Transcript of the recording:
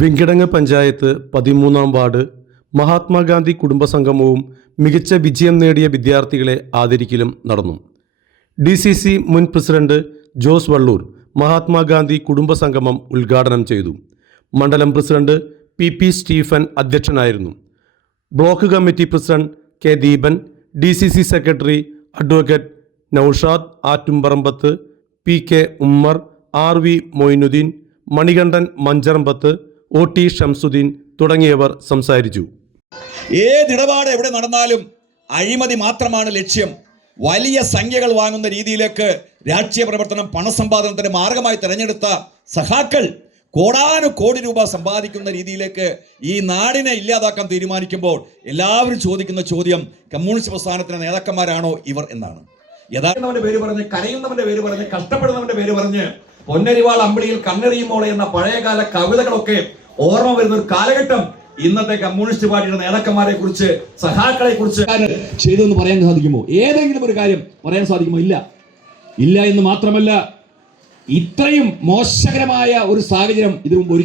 വെങ്കിടങ്ങ് പഞ്ചായത്ത് പതിമൂന്നാം വാർഡ് മഹാത്മാഗാന്ധി കുടുംബസംഗമവും മികച്ച വിജയം നേടിയ വിദ്യാർത്ഥികളെ ആദരിക്കലും നടന്നു. ഡി സി സി മുൻ പ്രസിഡന്റ് ജോസ് വള്ളൂർ മഹാത്മാഗാന്ധി കുടുംബസംഗമം ഉദ്ഘാടനം ചെയ്തു. മണ്ഡലം പ്രസിഡന്റ് പി പി സ്റ്റീഫൻ അധ്യക്ഷനായിരുന്നു. Block committee president K Deepan D C C secretary advocate Noushad Attumparambath P K Ummer R V Moinuddin Manikandan Mancharambath O T Shamsuddin തുടങ്ങിയവർ സംസാരിച്ചു. ഏതിടപാട് എവിടെ നടന്നാലും അഴിമതി മാത്രമാണ് ലക്ഷ്യം. വലിയ സംഖ്യകൾ വാങ്ങുന്ന രീതിയിലേക്ക് രാഷ്ട്രീയ പ്രവർത്തനം പണസമ്പാദനത്തിന് മാർഗമായി തിരഞ്ഞെടുത്ത സഹാക്കൾ കോടാനു കോടി രൂപ സമ്പാദിക്കുന്ന രീതിയിലേക്ക് ഈ നാടിനെ ഇല്ലാതാക്കാൻ തീരുമാനിക്കുമ്പോൾ എല്ലാവരും ചോദിക്കുന്ന ചോദ്യം കമ്മ്യൂണിസ്റ്റ് പ്രസ്ഥാനത്തിന്റെ നേതാക്കന്മാരാണോ ഇവർ എന്നാണ്. യഥാർത്ഥവന്റെ പേര് പറഞ്ഞ് കരയുന്നവന്റെ പേര് പറഞ്ഞ് കഷ്ടപ്പെടുന്നവന്റെ പേര് പറഞ്ഞ് പൊന്നരിവാൾ അമ്പിളിയിൽ കണ്ണെറിയുമോളെ എന്ന പഴയകാല കവിതകളൊക്കെ ഓർമ്മ വരുന്ന ഒരു കാലഘട്ടം ഇന്നത്തെ കമ്മ്യൂണിസ്റ്റ് പാർട്ടിയുടെ നേതാക്കന്മാരെ കുറിച്ച് സഹാക്കളെ കുറിച്ച് ചെയ്തെന്ന് പറയാൻ സാധിക്കുമോ? ഏതെങ്കിലും ഒരു കാര്യം പറയാൻ സാധിക്കുമോ? ഇല്ല. ഇല്ല എന്ന് മാത്രമല്ല ഇത്രയും മോശകരമായ ഒരു സാഹചര്യം ഇതിനു മുമ്പ്